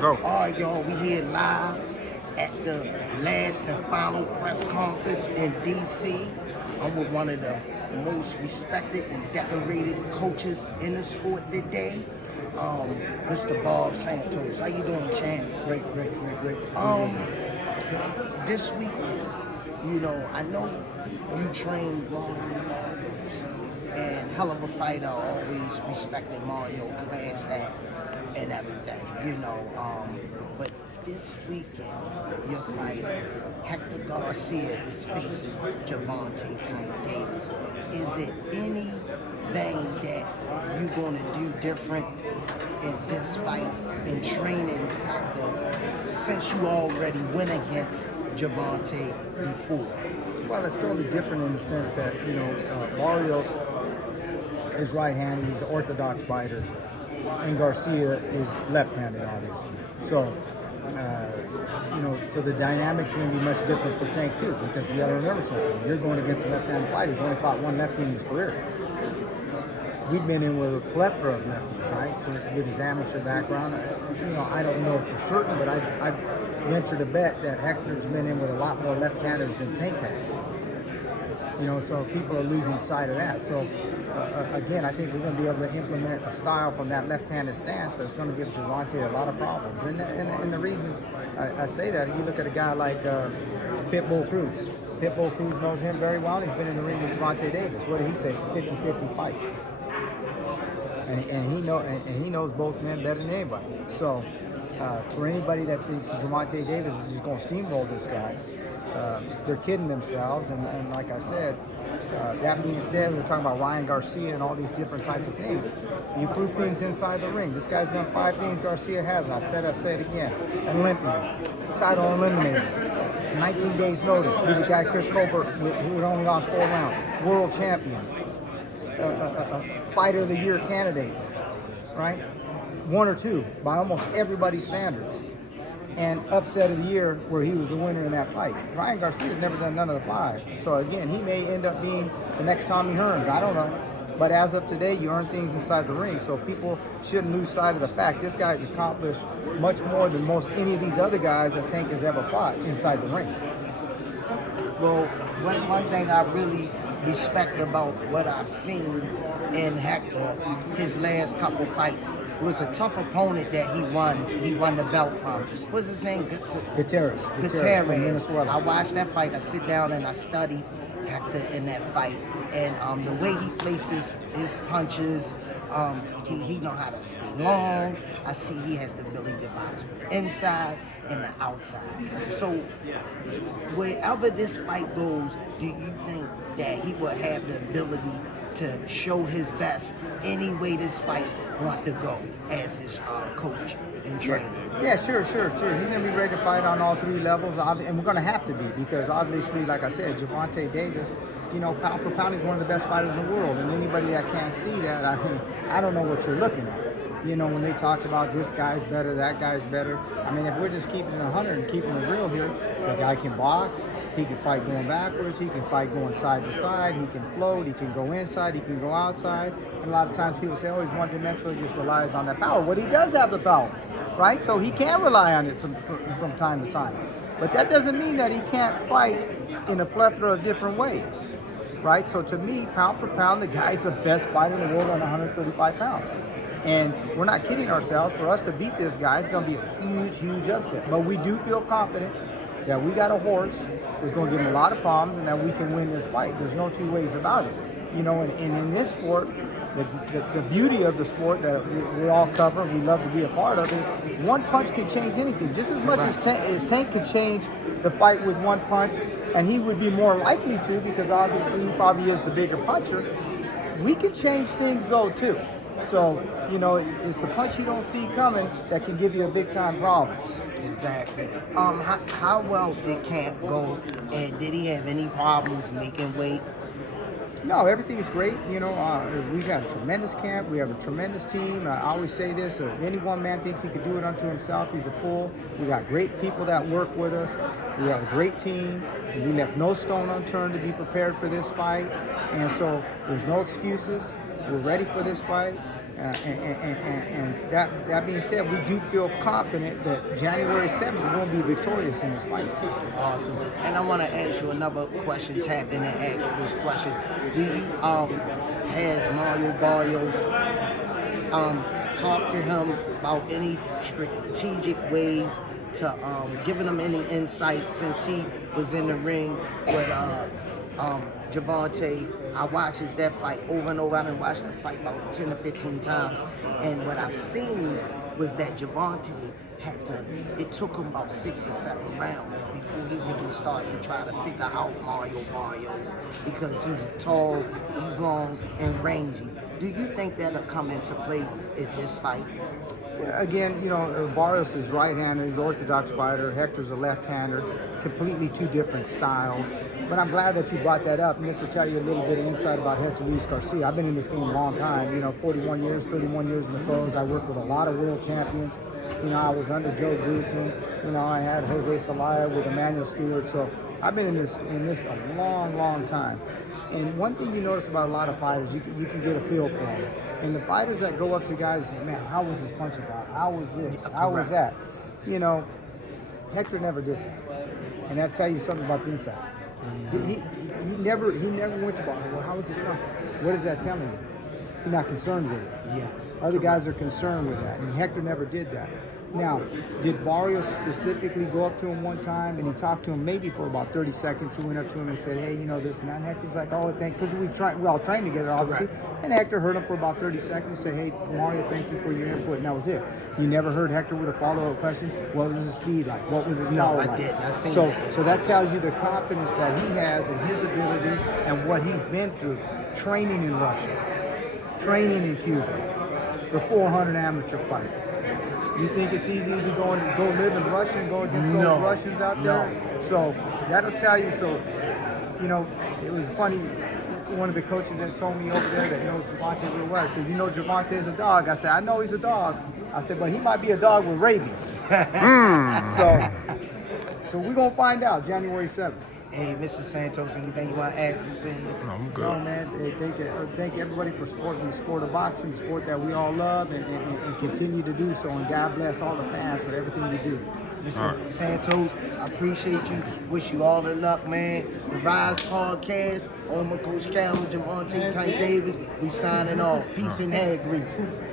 Go. All right, y'all, we here live at the last and final press conference in D.C. I'm with one of the most respected and decorated coaches in the sport today, Mr. Bob Santos. How you doing, champ? Great. This weekend, I know you trained Mario Barrios, and hell of a fighter, always respected Mario class act and everything, but this weekend, your fighter, Hector Garcia, is facing Gervonta Tank Davis. Is it anything that you're going to do different in this fight in training Hector since you already went against Gervonta before? Well, it's totally different in the sense that, Barrios is right-handed, he's an orthodox fighter, and Garcia is left-handed, obviously. So, so the dynamics are going to be much different for Tank, too, because you got to remember something. You're going against a left-handed fighter who's only fought one lefty in his career. We've been in with a plethora of lefties, right? So with his amateur background, I don't know for certain, but I venture to bet that Hector's been in with a lot more left-handers than Tank has. So people are losing sight of that. So again, I think we're going to be able to implement a style from that left-handed stance that's going to give Gervonta a lot of problems. And the reason I say that, you look at a guy like Pitbull Cruz. Pitbull Cruz knows him very well. He's been in the ring with Gervonta Davis. What did he say? It's a 50-50 fight. And he knows both men better than anybody. So for anybody that thinks Gervonta Davis is just going to steamroll this guy, they're kidding themselves. And like I said, that being said, we're talking about Ryan Garcia and all these different types of things. You prove things inside the ring. This guy's done 5 things Garcia hasn't. I said it again. Olympian, title eliminator, 19 days notice. Beat a guy, Chris Colbert, who had only lost 4 rounds. World champion. Fighter of the Year candidate, right? 1 or 2 by almost everybody's standards. And upset of the year where he was the winner in that fight. Ryan Garcia's never done none of the 5. So again, he may end up being the next Tommy Hearns. I don't know. But as of today, you earn things inside the ring. So people shouldn't lose sight of the fact this guy's accomplished much more than most any of these other guys that Tank has ever fought inside the ring. Well, one thing I really respect about what I've seen in Hector, his last couple fights, was a tough opponent that he won the belt from. What's his name? Gutierrez. I watched that fight. I sit down and I studied Hector in that fight, and the way he places his punches, he know how to stay long. I see he has the ability to box with the inside and the outside. So wherever this fight goes, do you think that he will have the ability to show his best any way this fight want to go as his coach and trainer? Yeah, sure. He's going to be ready to fight on all 3 levels, and we're going to have to be, because obviously, like I said, Gervonta Davis, pound for pound, he's one of the best fighters in the world, and anybody that can't see that, I don't know what you're looking at. When they talk about this guy's better, that guy's better, if we're just keeping it 100 and keeping it real here, the guy can box, he can fight going backwards, he can fight going side to side, he can float, he can go inside, he can go outside, and a lot of times people say, oh, he's one-dimensional, he just relies on that power. Well, he does have the power, right? So he can rely on it from time to time. But that doesn't mean that he can't fight in a plethora of different ways, right? So to me, pound for pound, the guy's the best fighter in the world on 135 pounds. And we're not kidding ourselves. For us to beat this guy, it's going to be a huge upset. But we do feel confident that we got a horse that's going to give him a lot of problems and that we can win this fight. There's no 2 ways about it. And in this sport, the beauty of the sport that we all cover, we love to be a part of, is one punch can change anything. Just as much as Tank could change the fight with one punch, and he would be more likely to, because obviously he probably is the bigger puncher, we could change things though too. So, it's the punch you don't see coming that can give you a big-time problems. Exactly. How well did camp go, and did he have any problems making weight? No, everything is great. We got a tremendous camp. We have a tremendous team. I always say this, if any one man thinks he could do it unto himself, he's a fool. We got great people that work with us. We have a great team. We left no stone unturned to be prepared for this fight. And so there's no excuses. We're ready for this fight. And that being said, we do feel confident that January 7th we're going to be victorious in this fight. Awesome. And I want to ask you another question, tap in and ask you this question. Do you, has Mario Barrios talk to him about any strategic ways to giving him any insight since he was in the ring with Gervonta? I watched his death fight over and over. I done watched that fight about 10 to 15 times. And what I've seen was that Gervonta had to, it took him about 6 or 7 rounds before he really started to try to figure out Mario Barrios, because he's tall, he's long, and rangy. Do you think that'll come into play in this fight? Again, you know, Barrios is right-hander, he's an orthodox fighter. Hector's a left-hander, completely two different styles. But I'm glad that you brought that up, and this will tell you a little bit of insight about Hector Garcia. I've been in this game a long time, you know, 41 years, 31 years in the pros. I worked with a lot of world champions. You know, I was under Joe Grusin. You know, I had Jose Salaya with Emmanuel Stewart. So I've been in this a long, long time. And one thing you notice about a lot of fighters, you can get a feel for them. And the fighters that go up to guys and say, man, how was his punching power? How was this? How was that? You know, Hector never did that. And that tells you something about the inside. He never went to ball. Well, how was his punch? What is that telling you? He's not concerned with it. Yes. Other guys are concerned with that. And Hector never did that. Now, did Barrios specifically go up to him one time and he talked to him maybe for about 30 seconds? He went up to him and said, hey, you know, this and that. And Hector's like, oh, thank you. Because we all trained together, obviously. Correct. And Hector heard him for about 30 seconds, say, hey, Mario, thank you for your input. And that was it. You never heard Hector with a follow-up question. What was his speed like? What was his power like? No, I didn't. I seen so, that. So that tells you the confidence that he has in his ability and what he's been through. Training in Russia, training in Cuba, for 400 amateur fights. You think it's easy to go live in Russia and go against those Russians out there? No. So that'll tell you. So, you know, it was funny. One of the coaches that told me over there that knows Gervonta real well, I said, you know Gervonta is a dog. I said, I know he's a dog. I said, but he might be a dog with rabies. So we're going to find out January 7th. Hey, Mr. Santos, anything you want to ask him? No, I'm good. No, man, thank everybody for supporting the sport of boxing, the sport that we all love, and continue to do so. And God bless all the fans for everything you do. Mr. Santos, I appreciate you. Wish you all the luck, man. The Rise Podcast, on my Coach Cal, Gervonta Tank Davis. We signing off. Peace and hair grease.